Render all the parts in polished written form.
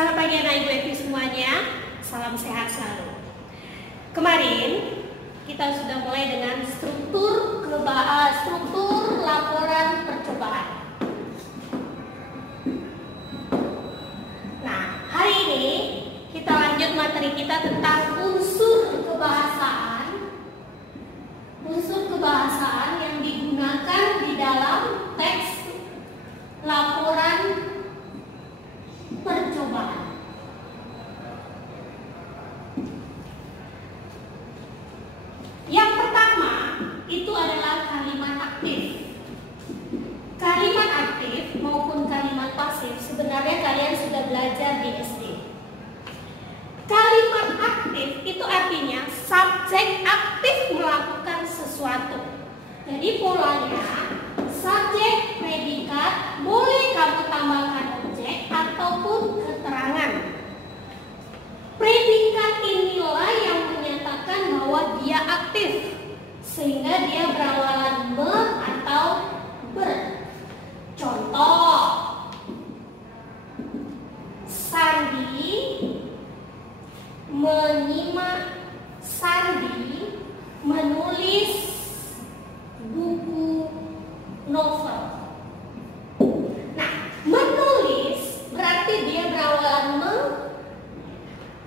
Selamat pagi anak ibu Evi semuanya, salam sehat selalu. Kemarin kita sudah mulai dengan struktur laporan percobaan. Nah, hari ini kita lanjut materi kita tentang unsur kebahasaan yang digunakan di dalam teks laporan percobaan. Yang pertama itu adalah kalimat aktif. Kalimat aktif maupun kalimat pasif sebenarnya kalian sudah belajar di SD. Kalimat aktif itu artinya subjek aktif melakukan sesuatu. Jadi polanya subjek, predikat, boleh kamu tambahkan objek ataupun keterangan. Predikat inilah yang menyatakan bahwa dia aktif, sehingga dia berawalan me atau ber. Contoh, Sandi menulis buku novel. Nah, menulis berarti dia berawalan me,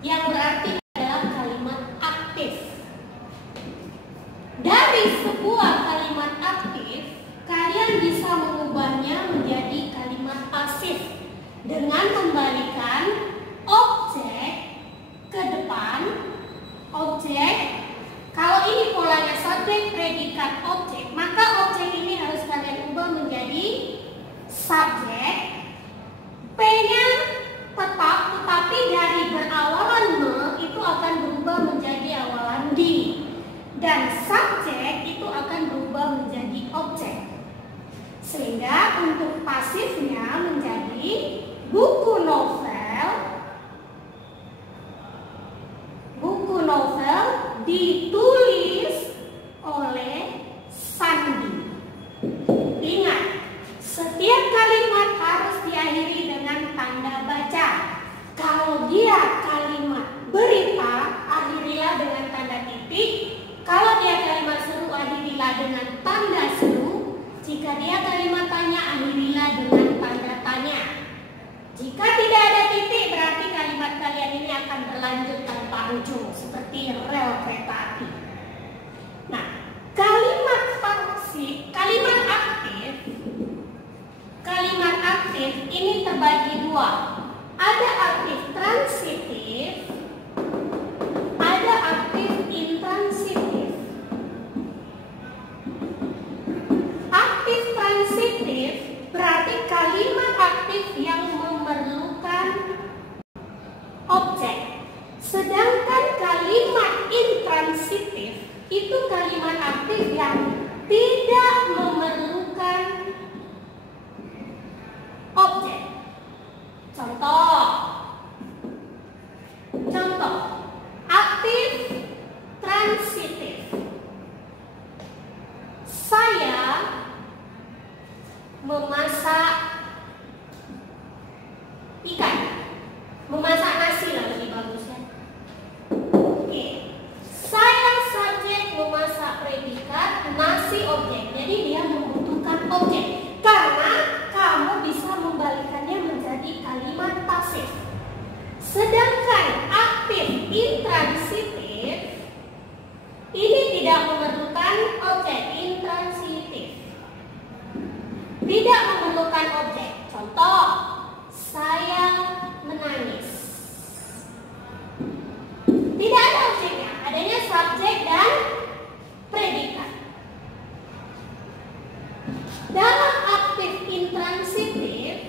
yang berarti adalah kalimat aktif. Dari sebuah kalimat aktif, kalian bisa mengubahnya menjadi kalimat pasif dengan membalikan objek ke depan. Objek, kalau ini polanya subjek, predikat, objek, maka objek ini harus kalian ubah menjadi subjek. P-nya tetap, tetapi dari berawalan me itu akan berubah menjadi awalan di, dan subjek itu akan berubah menjadi objek, sehingga untuk pasifnya menjadi buku novel ditulis oleh Sandi. Ingat, setiap kalimat harus diakhiri dengan tanda baca. Kalau dia kalimat berita, akhirilah dengan tanda titik. Kalau dia kalimat seru, akhirilah dengan tanda seru. Jika dia kalimat tanya, akhirilah dengan tanda tanya. Jika tidak ada titik, berarti kalimat kalian ini akan berlanjut tanpa ujung, seperti rel kereta api. Nah, kalimat aktif ini terbagi dua. Ada aktif transitif, ada aktif intransitif. Aktif transitif berarti kalimat aktif yang memerlukan objek. Sedangkan kalimat intransitif itu kalimat aktif yang tidak memerlukan objek. Contoh, aktif transitif. Saya memasak ikan, memasak nasi lah lebih bagus ya. Oke, saya subjek, memasak predikat, nasi objek. Jadi dia membutuhkan objek karena kamu bisa membalikannya menjadi kalimat pasif. Sedangkan aktif intransitif ini tidak memerlukan objek. Intransitif tidak memerlukan objek. Contoh, saya menangis. Tidak ada objeknya, adanya subjek dan predikat. Dalam aktif intransitif,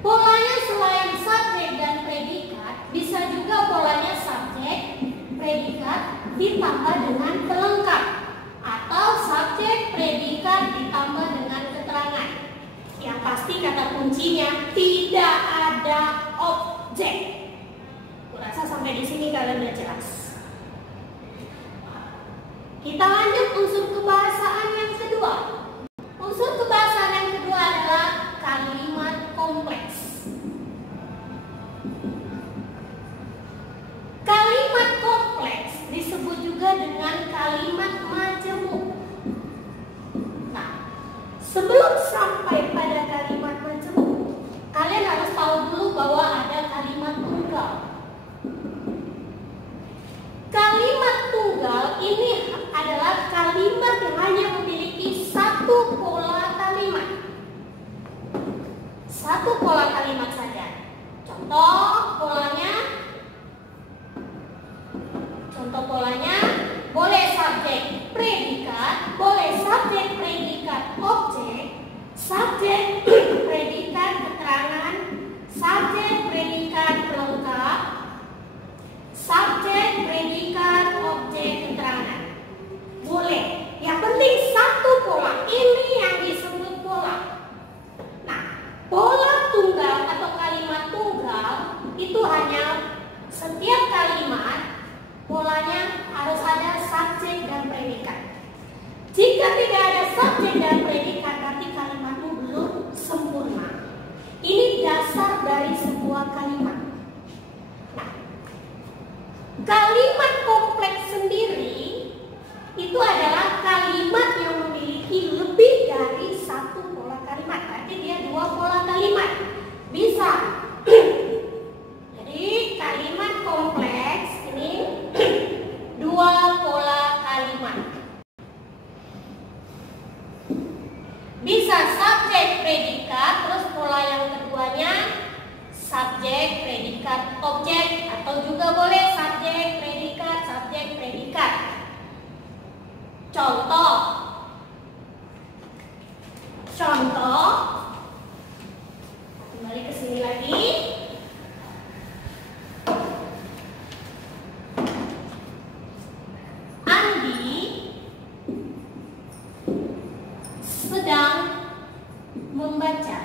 polanya selain subjek dan predikat, bisa juga polanya subjek, predikat ditambah dengan pelengkap, atau subjek, predikat ditambah dengan keterangan. Yang pasti kata kuncinya tidak ada objek. Kurasa sampai di sini kalian udah jelas. Kita lanjut unsur kebahasaan yang kedua. Unsur kebahasaan yang kedua adalah Kalimat tunggal ini adalah kalimat yang hanya memiliki satu pola kalimat. Satu pola kalimat saja. Contoh polanya boleh subjek predikat, boleh subjek predikat objek, subjek predikat keterangan, subjek predikat pelengkap, subjek predikat objek keterangan. Boleh. Yang penting satu pola. Ini yang disebut pola. Nah, pola tunggal atau kalimat tunggal itu hanya setiap kalimat polanya harus ada subjek dan predikat. Jika tidak ada subjek dan predikat, berarti kalimatmu belum sempurna. Ini dasar dari sebuah kalimat. Nah, kalimat kompleks sendiri itu adalah kalimat yang memiliki lebih dari satu pola kalimat. Berarti dia dua pola kalimat. Bisa. Jadi kalimat kompleks ini dua pola kalimat. Bisa subjek predikat, terus pola yang keduanya subjek predikat objek, atau juga boleh subjek predikat. Contoh, kembali ke sini lagi. Andi sedang membaca.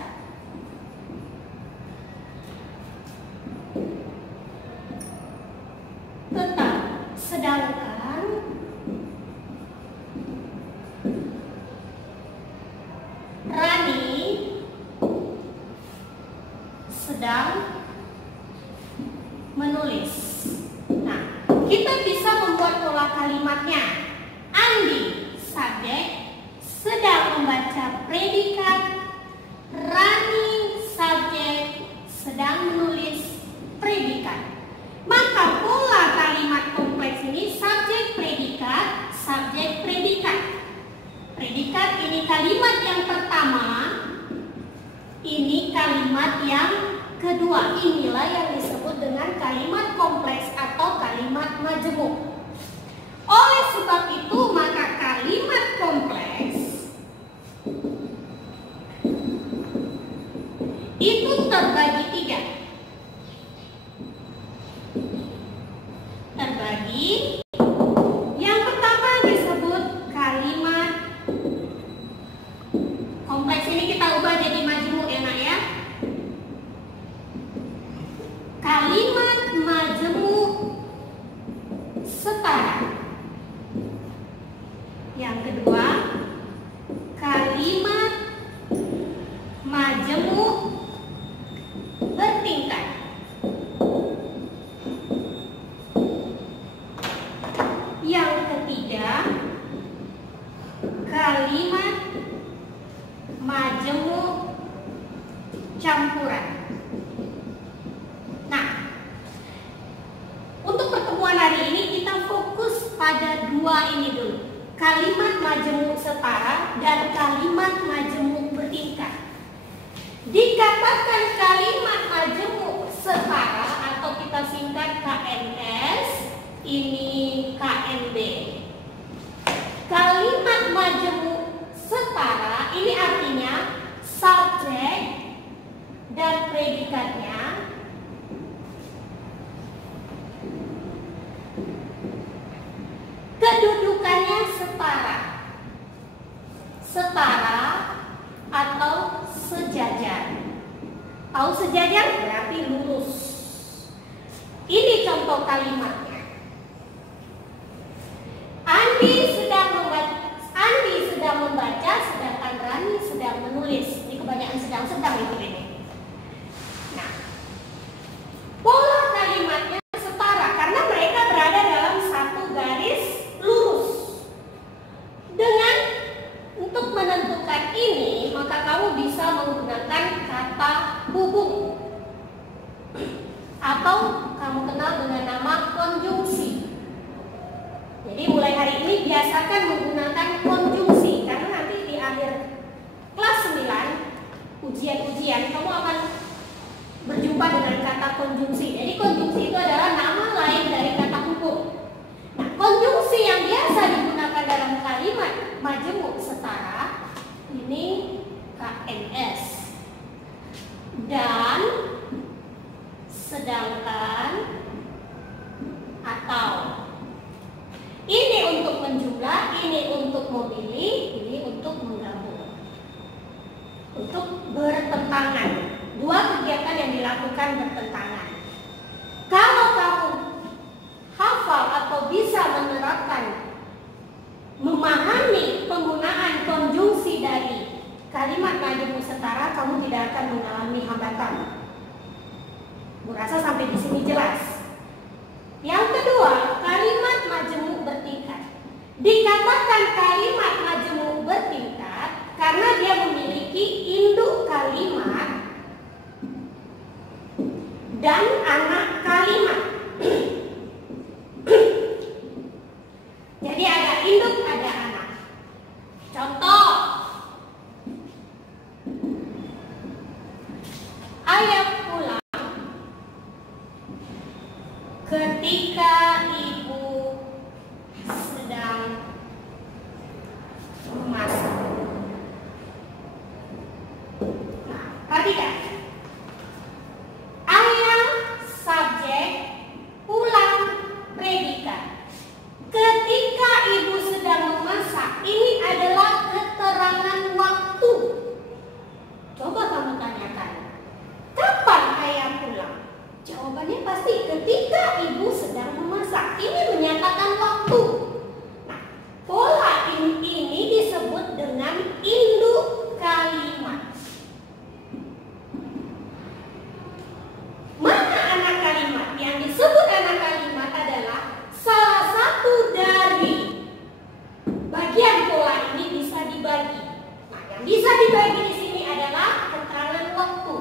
Sedangkan Rani sedang menulis. Nah, kita bisa membuat pola kalimatnya. Andi subjek, sedang membaca predikat, Rani subjek, sedang menulis predikat. Maka pola kalimat kompleks ini subjek predikat, subjek predikat. Predikat ini kalimat yang pertama, ini kalimat yang kedua. Inilah yang disebut dengan kalimat kompleks atau kalimat majemuk. Oleh sebab itu, maka kalimat kompleks itu terbagi tiga. Yang pertama disebut kalimat kompleks. Ini kita ubah jadi majemuk ya nak ya. Kalimat majemuk setara. Yang kedua, kalimat majemuk bertingkat. Yang ketiga, kalimat majemuk campuran. Nah, untuk pertemuan hari ini kita fokus pada dua ini dulu. Kalimat majemuk setara dan kalimat majemuk bertingkat. Dikatakan kalimat majemuk setara atau kita singkat KMS, ini KMB. Kalimat majemuk setara ini artinya subjek dan predikatnya kedudukannya setara. Setara atau sejajar. Tahu sejajar berarti lurus. Ini contoh kalimatnya. Andi sedang membaca, sedangkan Rani sedang menulis. Ini kebanyakan sedang itu ini. Nah, pola kalimatnya setara karena mereka berada dalam satu garis lurus. Dengan untuk menentukan ini, maka kamu bisa menggunakan kata hubung atau kamu kenal dengan biasakan menggunakan konjungsi, karena nanti di akhir kelas 9 ujian-ujian kamu akan berjumpa dengan kata konjungsi. Jadi konjungsi itu adalah nama lain dari kata hukum. Nah, konjungsi yang biasa digunakan dalam kalimat majemuk setara ini KNS. Dan, sedangkan, atau. Ini untuk menjumlah, ini untuk memilih, ini untuk menggabung. Untuk bertentangan. Dua kegiatan yang dilakukan bertentangan. Kalau kamu hafal atau bisa menerapkan, memahami penggunaan konjungsi dari kalimat majemuk setara, kamu tidak akan mengalami hambatan. Bu rasa sampai di sini jelas. Yang kedua, kalimat majemuk bertingkat. Dikatakan kalimat majemuk bertingkat karena dia memiliki induk kalimat dan anak kalimat. Jadi ada induk, ada anak. Contoh, ayah pulang ketika ibu sedang memasak. Nah, perhatikan. Ayah subjek, pulang predikat. Ketika ibu sedang memasak, ini adalah keterangan waktu. Coba kamu tanyakan, kapan ayah pulang? Jawabannya pasti ketika ibu sedang memasak. Ini menyatakan waktu. Nah, pola ini disebut dengan induk kalimat. Mana anak kalimat? Yang disebut anak kalimat adalah salah satu dari bagian pola ini bisa dibagi. Nah, yang bisa dibagi di sini adalah keterangan waktu.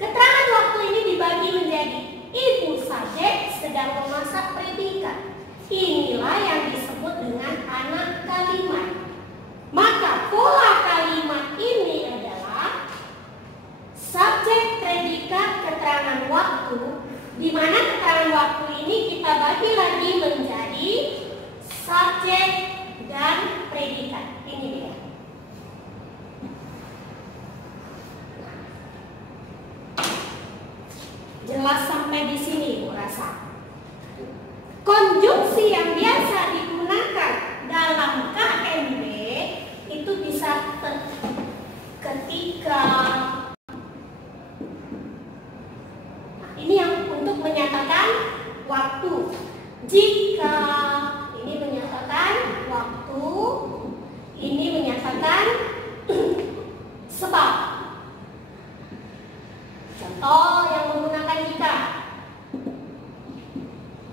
Keterangan waktu ini dibagi menjadi ibu subjek sedang memasak predikat. Inilah yang disebut dengan anak kalimat. Maka pola kalimat ini adalah subjek, predikat, keterangan waktu, di mana keterangan waktu ini kita bagi lagi menjadi subjek dan predikat. Ini dia. Jelas sampai di sini, Bu rasa. Konjungsi yang biasa digunakan dalam KMB itu bisa ketika. Nah, ini yang untuk menyatakan waktu. Jika ini menyatakan waktu, ini menyatakan sebab. Contoh yang menggunakan jika.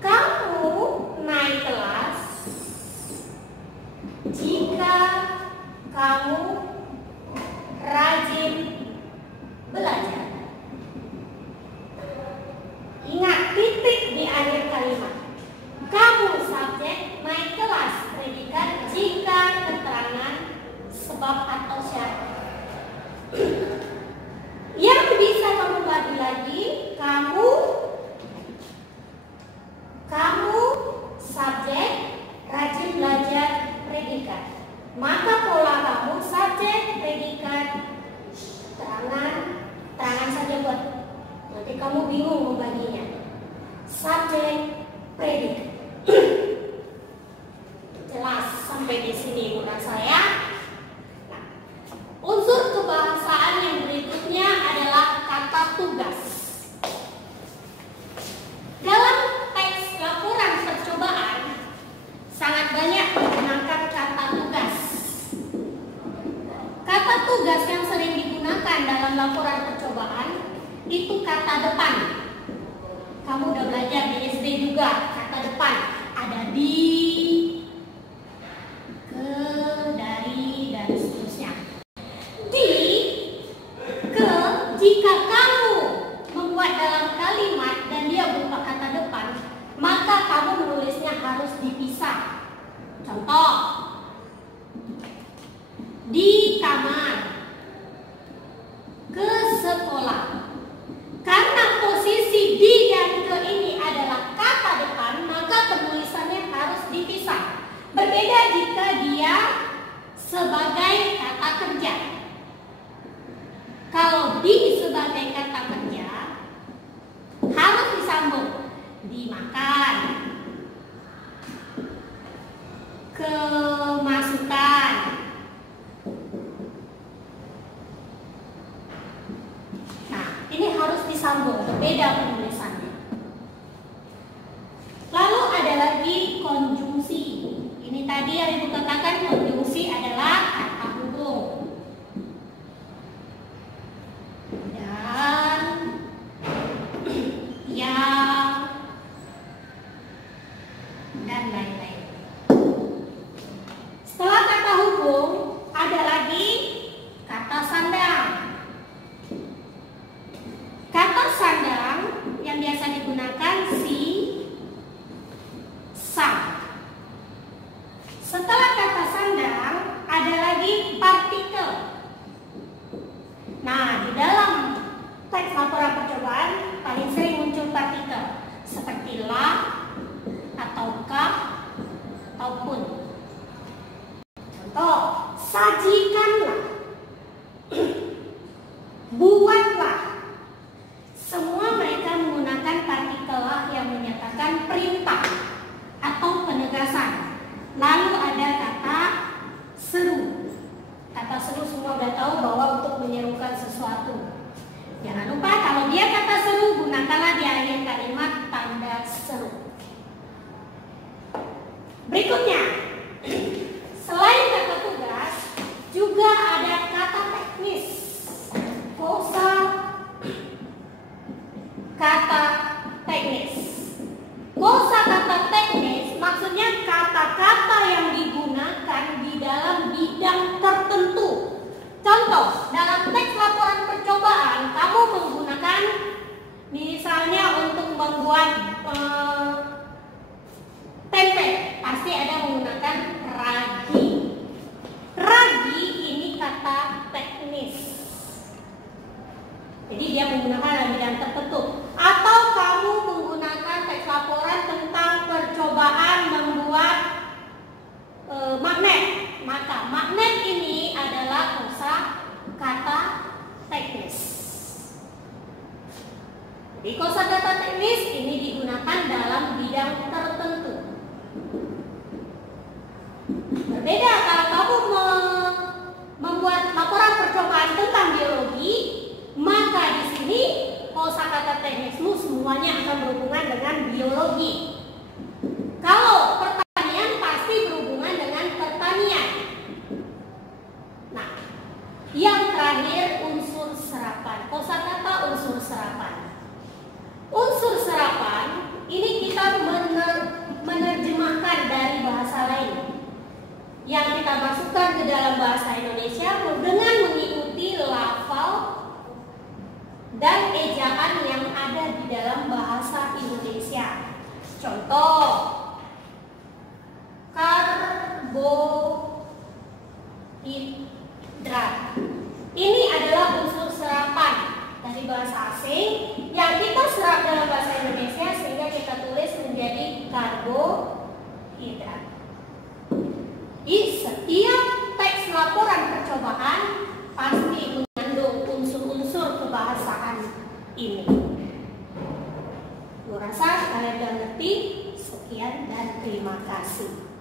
Kamu naik kelas jika kamu rajin belajar. Ingat titik di akhir kalimat. Kamu subjek, naik kelas, predikat jika keterangan sebab atau syarat. Yang bisa kamu bagi lagi, kamu subjek, rajin belajar, predikat. Maka pola kamu subjek, predikat, terangan saja buat. Nanti kamu bingung membaginya. Subjek, predikat. Jelas sampai di sini menurut saya. Nah, unsur kebahasaan yang berikutnya adalah kata tugas. Dalam teks laporan percobaan sangat banyak menggunakan kata tugas. Kata tugas yang sering digunakan dalam laporan percobaan itu kata depan. Kamu udah belajar di SD juga, kata depan. Ada di, ke, dari, dan seterusnya. Di, ke, jika kamu membuat dalam kalimat dan dia berupa kata depan, maka kamu menulisnya harus dipisah. Contoh, kemasukan. Nah, ini harus disambung, berbeda penulisannya. Lalu ada lagi konjungsi. Ini tadi yang Ibu katakan, konjungsi adalah kata hubung. Dan yang dan lain-lain. Setelah kata hubung, ada lagi kata sandang. Kata sandang yang biasa digunakan si, sa. Setelah kata sandang, ada lagi partikel. Nah, di dalam teks laporan percobaan paling sering muncul partikel seperti la, ataukah, ataupun. Contoh, sajikanlah, buatlah. Semua mereka menggunakan partikel lah yang menyatakan perintah atau penegasan. Lalu ada kata seru. Kata seru semua sudah tahu bahwa untuk menyerukan sesuatu. Jangan lupa kalau dia kata seru, gunakanlah di akhir kalimat tanda seru. Berikutnya, selain kata tugas, juga ada kata teknis. Kosa kata teknis. Kosa kata teknis maksudnya kata-kata yang digunakan di dalam bidang tertentu. Contoh, dalam teks laporan percobaan kamu menggunakan misalnya untuk membuat tempe, pasti ada menggunakan ragi. Ragi ini kata teknis. Jadi dia menggunakan dalam bidang tertentu. Atau kamu menggunakan teks laporan tentang percobaan membuat magnet. Maka magnet ini adalah kosa kata teknis. Jadi kosa kata teknis ini digunakan dalam bidang tertentu. Berbeda kalau kamu membuat laporan percobaan tentang biologi, maka di sini kosakata teknismu semuanya akan berhubungan dengan biologi. Kalau pertanian pasti berhubungan dengan pertanian. Nah, yang terakhir unsur serapan. Kosakata unsur serapan. Unsur serapan ini kita menerjemahkan dari bahasa lain yang kita masukkan ke dalam bahasa Indonesia dengan mengikuti lafal dan ejaan yang ada di dalam bahasa Indonesia. Contoh, karbohidrat. Ini adalah unsur serapan dari bahasa asing yang kita serap dalam bahasa Indonesia sehingga kita tulis menjadi karbohidrat. Di setiap teks laporan percobaan pasti mengandung unsur-unsur kebahasaan ini. Gue rasa kalian udah ngerti. Sekian dan terima kasih.